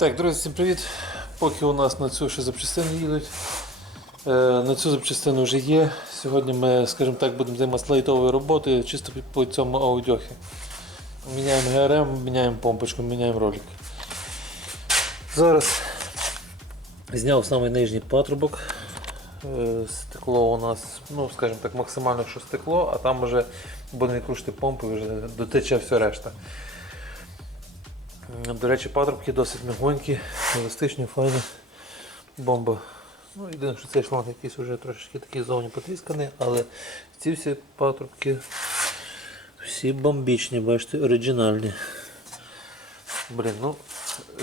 Так, друзі, всім привіт. Поки у нас на цю ще запчастини їдуть. Е, на цю запчастину вже є. Сьогодні ми, скажімо так, будемо займатися лайтовою роботою чисто по- цьому аудіохі. Міняємо ГРМ, міняємо помпочку, міняємо ролик. Зараз зняв самий нижній патрубок. Е, Стекло у нас, ну, скажімо так, максимально що стекло, а там вже будемо відкручувати помпи, вже дотече все решта. До речі, патрубки досить м'ягонькі, еластичні, файні. Бомба. Ну, єдине, що цей шланг якийсь вже трошечки такий зовні потрісканий, але ці всі патрубки всі бомбічні, бачите, оригінальні. Блін, ну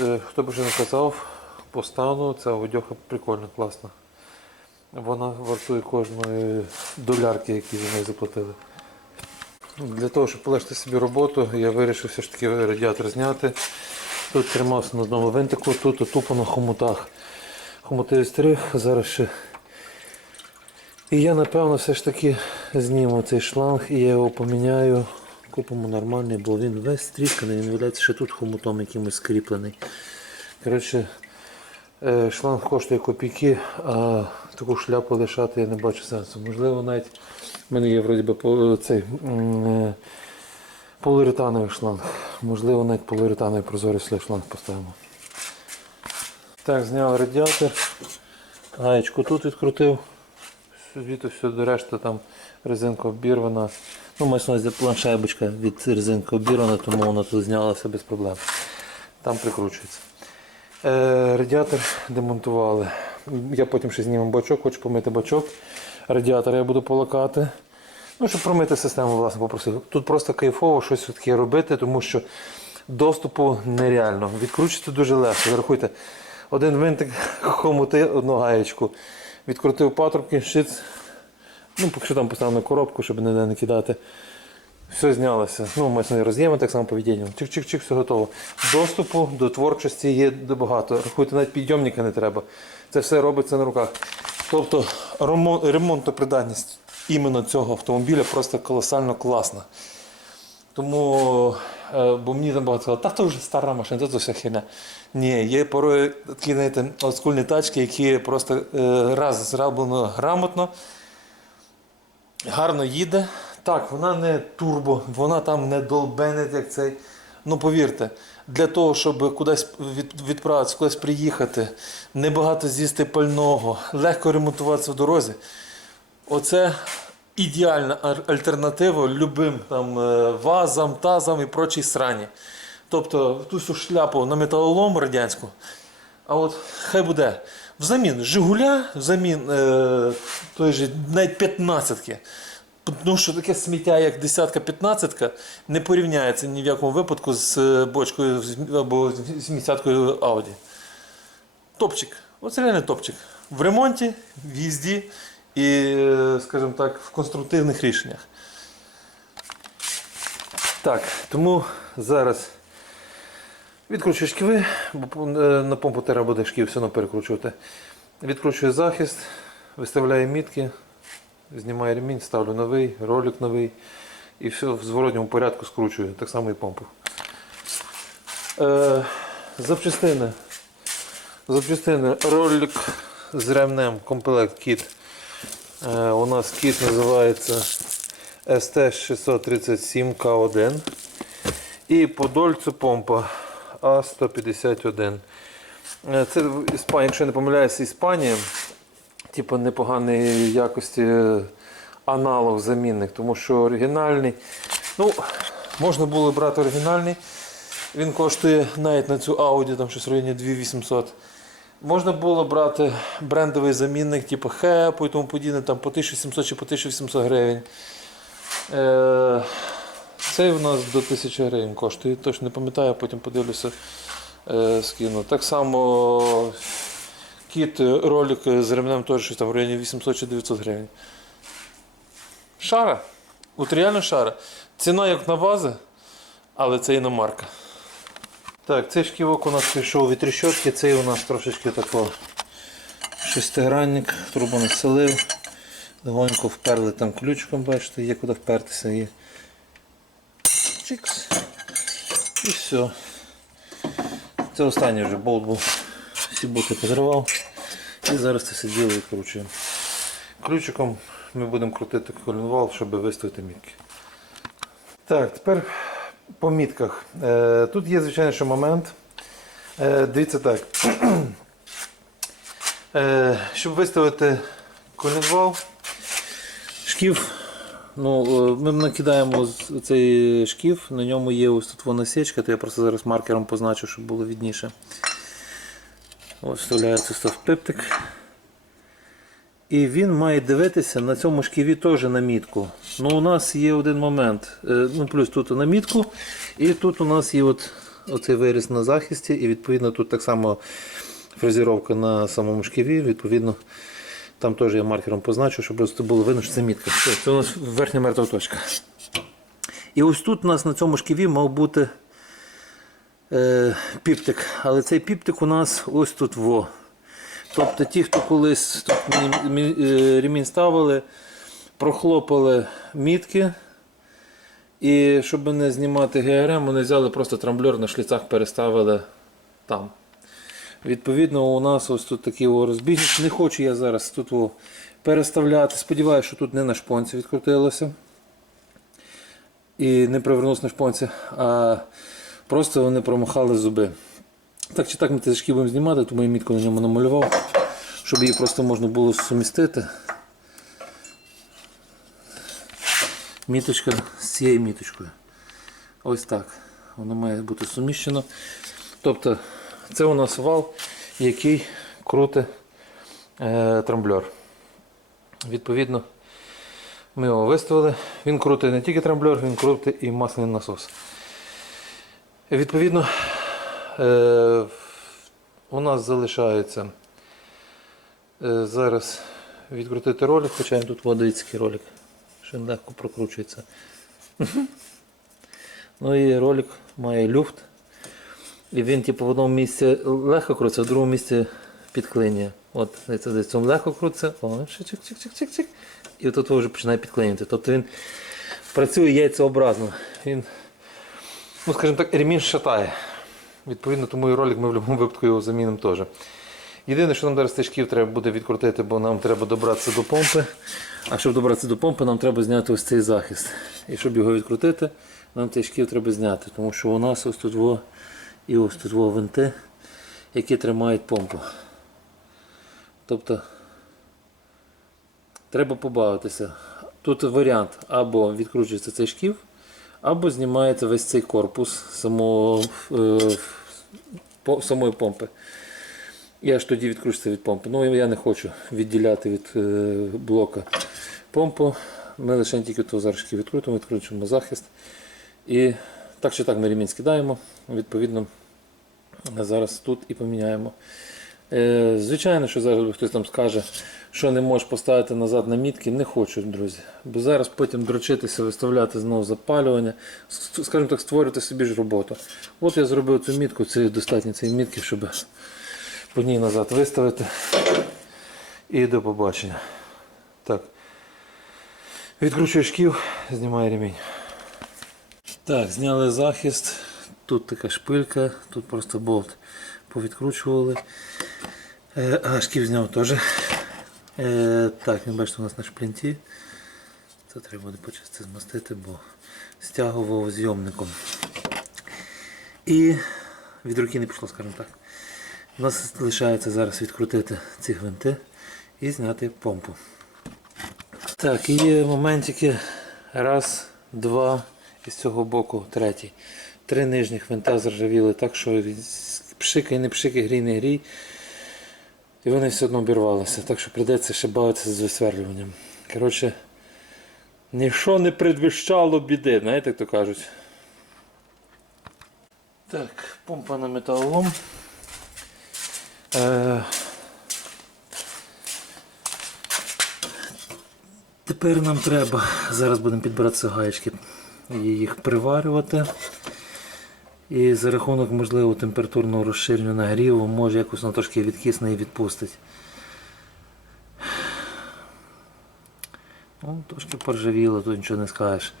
е, хто б вже не казав, по стану ця водьоха прикольна, класна. Вона вартує кожної долярки, які за неї заплатили. Для того, щоб полегшити собі роботу, я вирішив все ж таки радіатор зняти. Тут тримався на одному винтику, тут тупо на хомутах. Хомути стриг, зараз ще. І я напевно все ж таки зніму цей шланг і я його поміняю. Купимо нормальний, бо він весь стріканий, він виляється ще тут хомутом якимось скріплений. Коротше, е, шланг коштує копійки, а таку шляпу лишати я не бачу сенсу. Можливо, навіть в мене є вроді би цей е, поліуретановий шланг. Можливо, навіть поліуретановий прозорий шланг поставимо. Так, зняв радіатор. Гаєчку тут відкрутив. Звідти все до решти там резинка обірвана. Ну, на планшайбочка від резинки обірвана, тому вона тут знялася без проблем. Там прикручується. Е, радіатор демонтували. Я потім ще зніму бачок, хочу помити бачок. Радіатор я буду полакати. Ну, щоб промити систему, власне, попросив. Тут просто кайфово щось таке робити, тому що доступу нереально. Відкручити дуже легко. Зарахуйте, один винтик хомути, одну гаєчку. Відкрутив патрубки, шиц. Ну, поки що там поставив на коробку, щоб не кидати. Все знялося. Ну, ми роз'єми так само поведіння. Чик-чик-чик, все готово. Доступу до творчості є багато. Рахуйте, навіть підйомника не треба. Це все робиться на руках. Тобто ремон- ремонтопридатність іменно цього автомобіля просто колосально класна. Тому, е, бо мені там багато сказали, та то вже стара машина, це вся херня. Ні, є порой такі, знаєте, олдскульні тачки, які просто е, раз зроблено грамотно, гарно їде. Так, вона не турбо, вона там не долбенить, як цей. Ну повірте, для того, щоб кудись відправитися, кудись приїхати, небагато з'їсти пального, легко ремонтуватися в дорозі. Оце ідеальна альтернатива любим там е, вазам, тазам і прочій срані. Тобто ту всю шляпу на металолом радянську. А от хай буде. Взамін Жигуля, взамін е, той же навіть 15-ки. Ну, що таке сміття, як десятка 15 не порівняється ні в якому випадку з е, бочкою або з місяткою Audi. Топчик. Оце реально топчик. В ремонті, в їзді і, скажімо так, в конструктивних рішеннях. Так, тому зараз відкручую шківи, бо е, на помпу треба буде шків все одно перекручувати. Відкручую захист, виставляю мітки, знімаю ремінь, ставлю новий, ролик новий і все в зворотньому порядку скручую, так само і помпу. Е, запчастини. Запчастини ролик з ремнем, комплект кіт. Е, у нас кіт називається ST637K1. І по дольцю помпа А151. Е, Це якщо я не помиляюся, Іспанія. Типу непоганої якості е, аналог замінник, тому що оригінальний. Ну, можна було брати оригінальний. Він коштує навіть на цю Audi там щось в районі 2800. Можна було брати брендовий замінник, типу HEP і тому подібне, там по 1700 чи по 1800 гривень. Е, цей у нас до 1000 гривень коштує, точно не пам'ятаю, потім подивлюся, е, скину. Так само кіт ролик з ремнем теж щось там в районі 800 чи 900 гривень. Шара. От реально шара. Ціна як на вази, але це іномарка. Так, цей шківок у нас пішов від тріщотки, цей у нас трошечки такого шестигранник, трубу населив. Легонько вперли там ключиком, бачите, є куди впертися. І... Чикс. І все. Це останній вже болт був. Всі болти позривав. І зараз це все діло відкручуємо. Ключиком ми будемо крутити колінвал, щоб виставити мітки. Так, тепер по. Е, тут є, звичайно, що момент. Е, дивіться так. Е, щоб виставити колінвал, шків. Ну, ми накидаємо цей шків, на ньому є ось тут вона січка, то я просто зараз маркером позначу, щоб було відніше. Ось вставляється став пиптик. І він має дивитися на цьому шківі теж на мітку. Ну, у нас є один момент. е, Ну, плюс тут на мітку, і тут у нас є от, оцей виріз на захисті, і відповідно тут так само фрезеровка на самому шківі. Відповідно, там теж я маркером позначу, щоб просто було видно, що це мітка. Все, це у нас верхня мертва точка. І ось тут у нас на цьому шківі мав бути е, піптик. Але цей піптик у нас ось тут во. Тобто ті, хто колись тут е, ремінь ставили, прохлопали мітки. І щоб не знімати ГРМ, вони взяли просто трамблер на шліцах переставили там. Відповідно, у нас ось тут такий розбіжник. Не хочу я зараз тут переставляти. Сподіваюся, що тут не на шпонці відкрутилося. І не привернулося на шпонці, а просто вони промахали зуби. Так чи так ми шкіл будемо знімати, тому я мітку на ньому намалював, щоб її просто можна було сумістити. Міточка з цією міточкою. Ось так. Воно має бути суміщено. Тобто це у нас вал, який крутить е, трамблер. Відповідно, ми його виставили. Він крутить не тільки трамблер, він крутить і масляний насос. Відповідно, у нас залишається е, зараз відкрутити ролик, хоча тут водицький ролик, що він легко прокручується. Ну і ролик має люфт. І він типу, в одному місці легко крутиться, в другому місці підклинює. От, це десь цьому легко крутиться. І тут вже починає підклинювати. Тобто він працює яйцеобразно. Він, ну скажімо так, ремінь шатає. Відповідно, тому і ролик ми в будь-якому випадку його замінимо теж. Єдине, що нам зараз стежків треба буде відкрутити, бо нам треба добратися до помпи. А щоб добратися до помпи, нам треба зняти ось цей захист. І щоб його відкрутити, нам шків треба зняти, тому що у нас ось тут во, і ось тут во винти, які тримають помпу. Тобто треба побавитися. Тут варіант або відкручується цей шків, або знімається весь цей корпус самого, е, самої помпи. І аж тоді відкручується від помпи. Ну я не хочу відділяти від е, блока помпу. Ми лише тільки то зараз відкрутимо, відкручуємо захист. І так чи так ми ремінь скидаємо. Відповідно, зараз тут і поміняємо. Е, Звичайно, що зараз хтось там скаже, що не можеш поставити назад на мітки, не хочу, друзі. Бо зараз потім дрочитися, виставляти знову запалювання, скажімо так, створювати собі ж роботу. От я зробив цю мітку, це достатньо цієї мітки, щоб по ній назад виставити. І до побачення. Так. Відкручую шків, знімаю ремінь. Так, зняли захист. Тут така шпилька, тут просто болт повідкручували. Е, А шків зняв теж. Е, так, він бачите, у нас на шплінті. Це треба буде почасти змастити, бо стягував зйомником. І від руки не пішло, скажімо так. У нас лишається зараз відкрутити ці гвинти і зняти помпу. Так, і є моментики. Раз, два, і з цього боку третій. Три нижніх винта заржавіли так, що пшикай, не пшикай, грій, не грій. І вони все одно обірвалися. Так що прийдеться ще бавитися з висверлюванням. Коротше, ніщо не предвіщало біди, знаєте, як то кажуть. Так, помпа на металолом. Е, Тепер нам треба, зараз будемо підбиратися гаєчки і їх приварювати. І за рахунок можливо температурного розширення нагріву, може якось воно трошки відкисне і відпустить. Ну, трошки поржавіло, тут нічого не скажеш.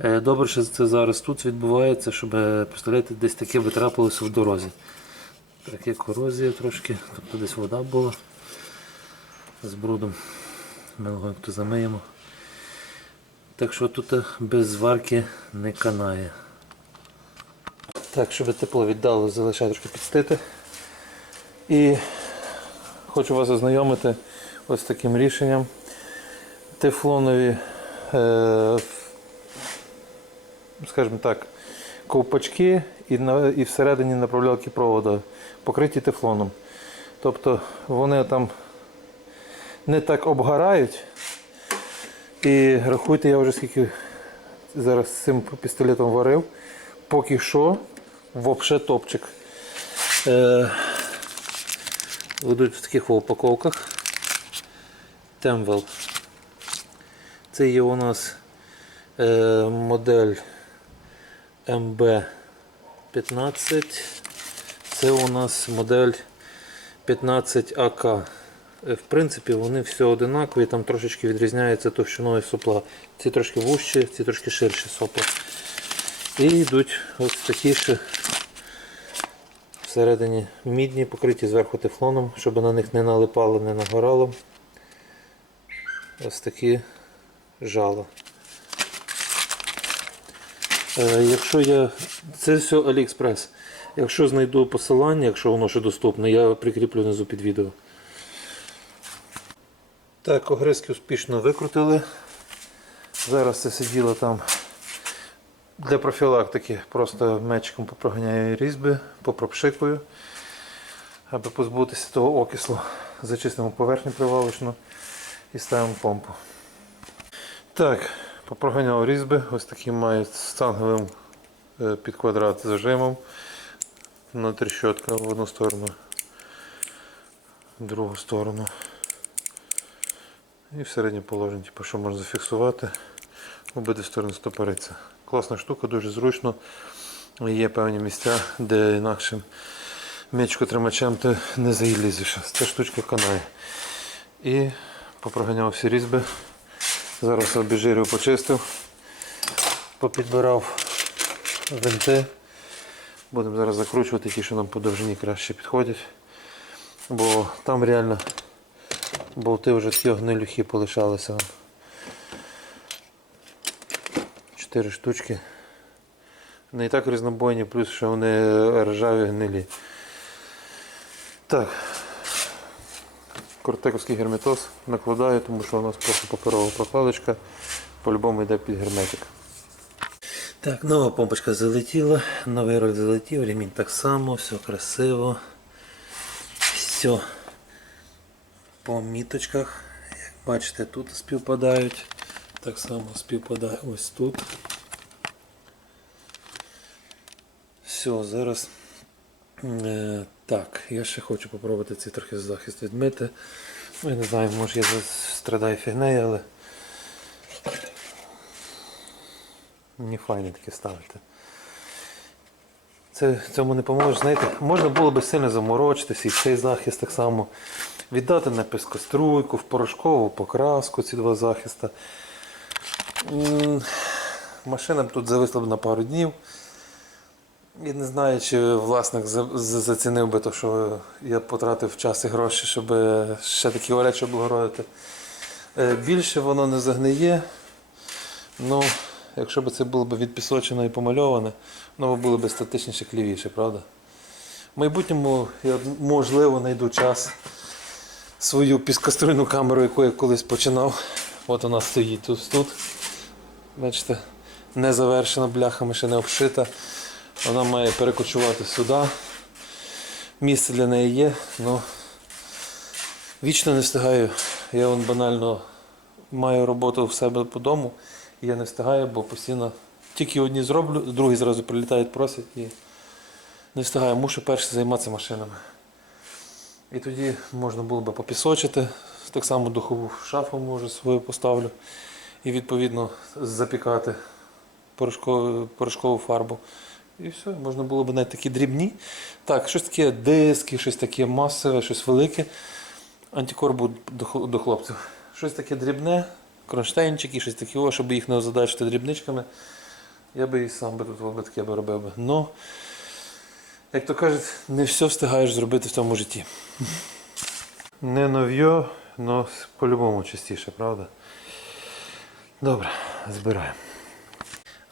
Е, Добре, що це зараз тут відбувається, щоб, е, представляєте, десь таке витрапилося в дорозі. Таке корозія трошки, тобто десь вода була з брудом. Ми легонько замиємо. Так що тут без зварки не канає. Так, щоб тепло віддало, залишаю трошки підстити. І хочу вас ознайомити ось таким рішенням. Тефлонові, е, скажімо так, ковпачки і, на, і всередині направлялки проводу покриті тефлоном. Тобто вони там не так обгорають. І рахуйте, я вже скільки зараз з цим пістолетом варив. Поки що, взагалі топчик. Е, Ведуть в таких упаковках. Темвел. Це є у нас е, модель MB15. Це у нас модель 15АК. Е, В принципі, вони всі одинакові, там трошечки відрізняється товщиною сопла. Ці трошки вужчі, ці трошки ширші сопла. І йдуть ось такі ще всередині мідні, покриті зверху тефлоном, щоб на них не налипало, не нагорало. Ось такі жала. Е, Якщо я. Це все AliExpress. Якщо знайду посилання, якщо воно ще доступне, я прикріплю внизу під відео. Так, огризки успішно викрутили. Зараз це сиділо там для профілактики. Просто мечиком попроганяю різьби, попропшикую, аби позбутися того окислу. Зачистимо поверхню привалочну і ставимо помпу. Так, попроганяв різьби. Ось такі мають з цанговим е, під квадрат зажимом. На трещотка в одну сторону, в другу сторону. І в середнє положення, типу, що можна зафіксувати, обидві сторони стопориться. Класна штука, дуже зручно. Є певні місця, де інакшим м'ячкотримачем ти не заїлізеш. Ця штучка канає. І попроганяв всі різьби. Зараз обіжирів почистив, попідбирав винти. Будемо зараз закручувати ті, що нам по довжині краще підходять. Бо там реально болти вже такі гнилюхи полишалися. Чотири штучки. Не і так різнобойні, плюс що вони ржаві гнилі. Так. Кортековський герметоз накладаю, тому що у нас просто паперова прокладочка. По-любому йде під герметик. Так, нова помпочка залетіла, новий роль залетів, ремінь так само, все красиво. Все по міточках. Як бачите, тут співпадають. Так само співпадає ось тут. Все, зараз. Е, так, я ще хочу попробувати цей трохи захист відмити. Ну, я не знаю, може я страдаю фігнею, але мені файне таке ставити. Це цьому не поможе. Знаєте, можна було би сильно заморочитися і цей захист так само віддати на піскоструйку, в порошкову покраску ці два захиста. Машина тут зависла б на пару днів. І не знаю, чи власник за- за- зацінив би те, що я потратив час і гроші, щоб е, ще такі речі облагородити. Е, Більше воно не загниє. Ну, якщо б це було б відпісочено і помальоване, воно було б статичніше, клівіше, правда? В майбутньому я можливо знайду час свою піскоструйну камеру, яку я колись починав. От вона стоїть тут. тут. Бачите, не завершена бляхами, ще не обшита. Вона має перекочувати сюди. Місце для неї є, але вічно не встигаю. Я вон банально маю роботу в себе по дому, і я не встигаю, бо постійно тільки одні зроблю, другі зразу прилітають, просять і не встигаю. Мушу перше займатися машинами. І тоді можна було би попісочити, так само духову шафу може свою поставлю і відповідно запікати порошкову, порошкову фарбу. І все, можна було б навіть такі дрібні. Так, щось таке диски, щось таке масове, щось велике. Антикор був до, хлопців. Щось таке дрібне, кронштейнчики, щось таке, о, щоб їх не озадачити дрібничками. Я би і сам би тут таке би робив би. Но Як то кажуть, не все встигаєш зробити в цьому житті. Не нов'йо, але по-любому частіше, правда? Добре, збираємо.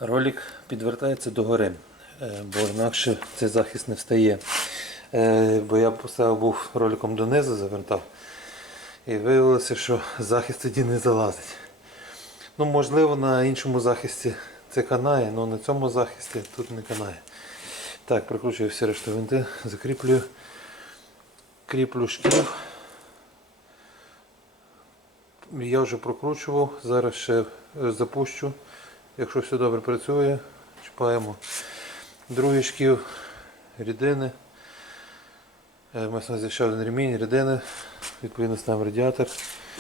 Ролик підвертається догори, е, бо інакше цей захист не встає. Е, Бо я поставив був роликом донизу, завертав. І виявилося, що захист тоді не залазить. Ну, можливо, на іншому захисті це канає, але на цьому захисті тут не канає. Так, прикручую всі решти винти, закріплюю, кріплю шкіл. Я вже прокручував, зараз ще е, запущу. Якщо все добре працює, чіпаємо другий шкіл, рідини. Е, на увазі ще один ремінь, рідини, відповідно ставимо радіатор.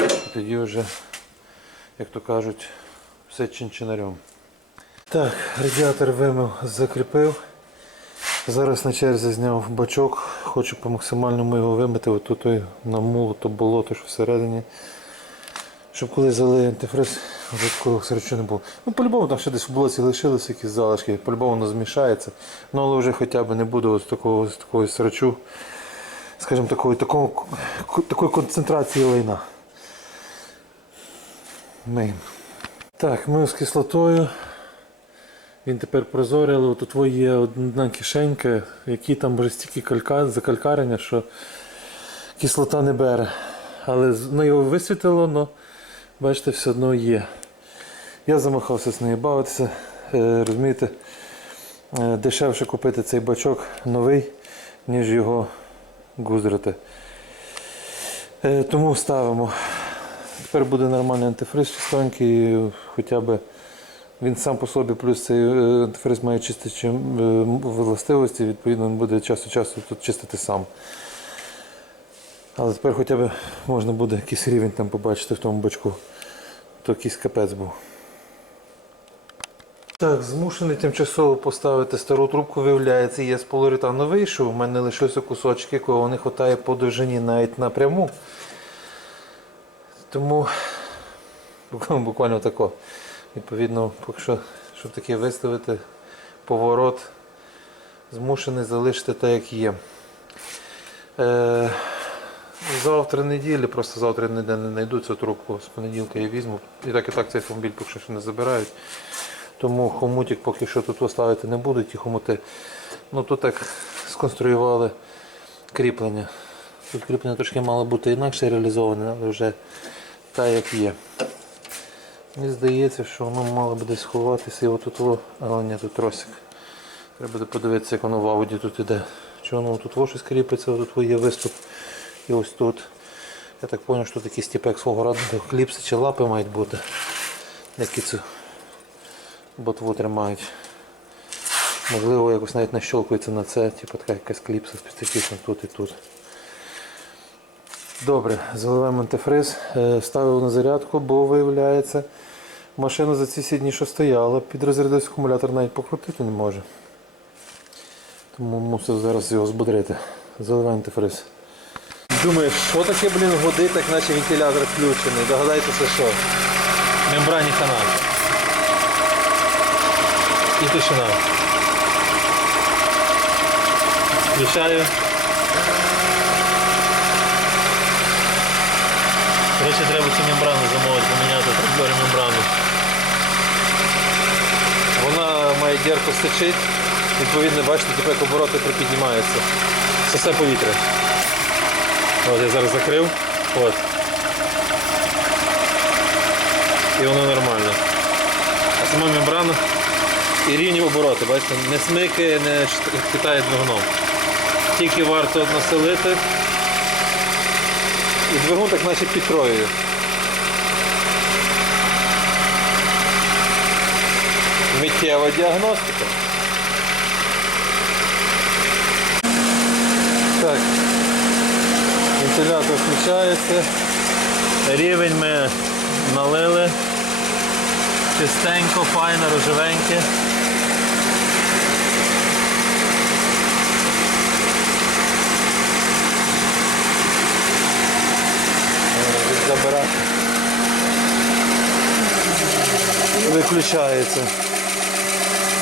І тоді вже, як то кажуть, все чин-чинарем. Так, радіатор вимив, закріпив. Зараз на черзі зняв бачок, хочу по максимальному його вимити, отут той намуло, то болото, що всередині. Щоб коли залили антифриз, вже сирочу не було. Ну, по-любому там ще десь в блоці лишилися якісь залишки, по-любому воно змішається. Ну, але вже хоча б не буде ось такого, з такого сирочу, скажімо, такої, такого, такої концентрації лайна. Миємо. Так, мив з кислотою. Він тепер прозорий, але тут є одна кишенька, в якій там вже стільки калька, закалькарення, що кислота не бере. Але ну, його висвітило, але бачите, все одно є. Я замахався з нею бавитися. Е, розумієте, е, дешевше купити цей бачок новий, ніж його гуздрити. Е, тому ставимо. Тепер буде нормальний антифриз чистенький, хоча б він сам по собі, плюс цей антифриз має чистичі властивості, відповідно він буде час від часу тут чистити сам. Але тепер хоча б можна буде якийсь рівень там побачити в тому бачку. То якийсь капець був. Так, змушений тимчасово поставити стару трубку, виявляється, є з полуретану вийшов. У мене лишився кусочки, якого не вистачає по довжині навіть напряму. Тому буквально тако. Відповідно, поки що, щоб таке виставити поворот, змушений залишити так, як є. Е, завтра неділі, просто завтра ніде не знайду цю трубку, з понеділка я візьму. І так і так цей автомобіль поки що не забирають. Тому хомутик поки що тут поставити не будуть, ті хомути. Ну тут так сконструювали кріплення. Тут кріплення трошки мало бути інакше реалізоване, але вже так як є. Мені здається, що воно мало би десь ховатися і отут, але ні, тут тросик. Треба буде подивитися, як воно в ауді тут іде. Чи воно тут во щось кріпиться, тут є виступ. І ось тут. Я так зрозумів, що якісь типу свого роду кліпси чи лапи мають бути. Які цю ботву тримають. Можливо, якось навіть нащолкується на це, типу така якась кліпса специфічна тут і тут. Добре, заливаємо антифриз, Е, ставив на зарядку, бо виявляється, машина за ці всі дні, що стояла, підрозрядився акумулятор навіть покрутити не може. Тому мусив зараз його збудрити. Заливаємо антифриз. Думаєш, що таке, блін, годить, так наче вентилятор включений. Догадайтеся, що. Мембранні канал. І тишина. Включаю. Коротше, треба цю мембрану замовити, поміняти трамблер мембрану. Вона має дірку стичить, відповідно, бачите, тепер обороти припіднімаються. Це все повітря. От я зараз закрив. От. І воно нормально. А сама мембрана і рівні обороти, бачите, не смикає, не хитає двигуном. Тільки варто населити. І двигун так наче підтроює. Миттєва діагностика. Так, вентилятор включається. Рівень ми налили. Чистенько, файно, рожевеньке. Е, Забирати. Виключається.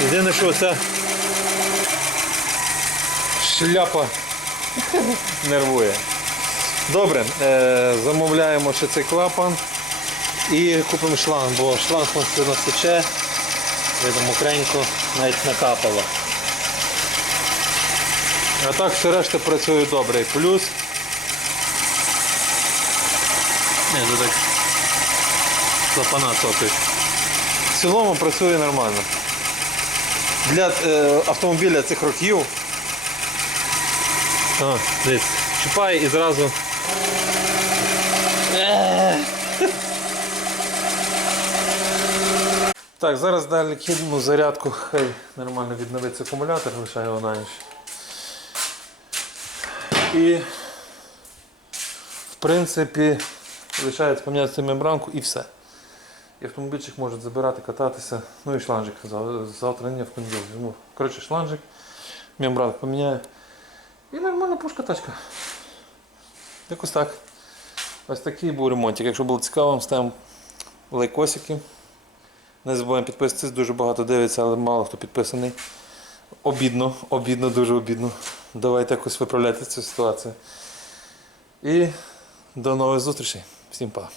Єдине, що це шляпа нервує. Добре, е, замовляємо ще цей клапан і купимо шланг, бо шланг сильно тече, видно мокренько, навіть накапало. А так все решта працює добре. Плюс. Не, ну так. Клапана цокають. В цілому працює нормально. Для е, автомобіля цих років. О, дивіться, чіпає і зразу. Так, зараз далі кидемо зарядку, хай нормально відновиться акумулятор, лишаю його на ніч. І в принципі лишається поміняти мембранку і все. І автомобільчик можуть забирати, кататися. Ну і шланжик зав- завтра не в понеділок. Коротше, шланжик, мембранку поміняю. І нормальна пушка тачка. Якось так. Ось такий був ремонтик. Якщо було цікаво, ставимо лайкосики. Не забуваємо підписатись, дуже багато дивиться, але мало хто підписаний. Обідно, обідно, дуже обідно. Давайте якось виправляти цю ситуацію. І до нових зустрічей. Всім па.